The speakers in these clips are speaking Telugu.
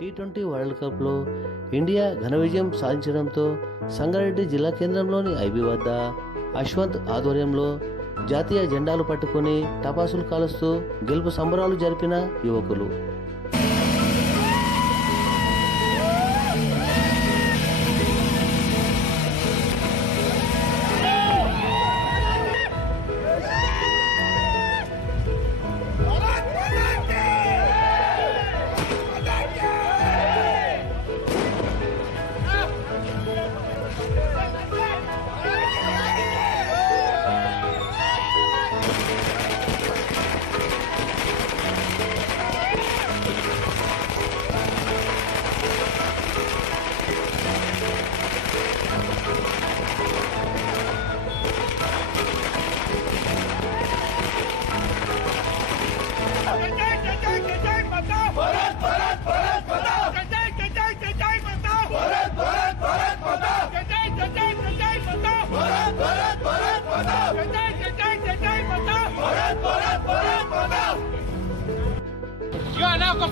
టీ20 వరల్డ్ కప్లో ఇండియా ఘన విజయం సాధించడంతో సంగారెడ్డి జిల్లా కేంద్రంలోని ఐబీ వద్ద అశ్వంత్ ఆధ్వర్యంలో జాతీయ జెండాలు పట్టుకుని టపాసులు కాలుస్తూ గెలుపు సంబరాలు జరిపిన యువకులు.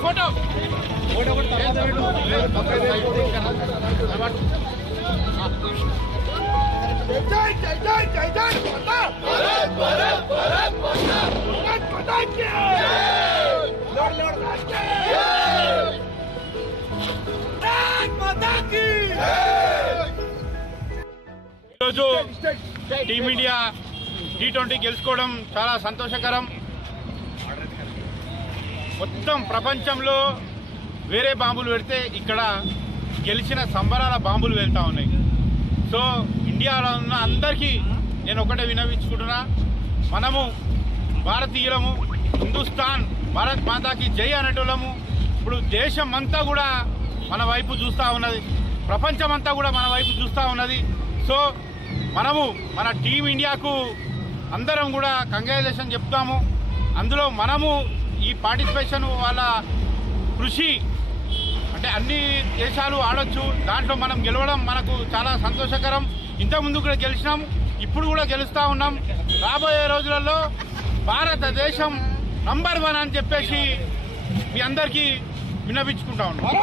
फोटो టీమ్ ఇండియా టీ20 గెలుచుకోవడం చాలా సంతోషకరం. మొత్తం ప్రపంచంలో వేరే బాంబులు పెడితే ఇక్కడ గెలిచిన సంబరాల బాంబులు వెళ్తూ ఉన్నాయి. సో ఇండియాలో ఉన్న అందరికీ నేను ఒకటే విన్నవించుకుంటున్నా, మనము భారతీయులము, హిందుస్థాన్ భారత్ మాతాకి జై అనేటోళ్ళము. ఇప్పుడు దేశం అంతా కూడా మన వైపు చూస్తూ ఉన్నది, ప్రపంచం అంతా కూడా మన వైపు చూస్తూ ఉన్నది. సో మనము మన టీం ఇండియాకు అందరం కూడా కంగ్రాచులేషన్ చెప్తాము. అందులో మనము ఈ పార్టిసిపేషన్ వాళ్ళ కృషి అంటే అన్ని దేశాలు ఆడొచ్చు, దాంట్లో మనం గెలవడం మనకు చాలా సంతోషకరం. ఇంతకుముందు కూడా గెలిచినాం, ఇప్పుడు కూడా గెలుస్తూ ఉన్నాం. రాబోయే రోజులలో భారతదేశం నంబర్ 1 అని చెప్పేసి మీ అందరికీ విన్నవించుకుంటా ఉన్నాం.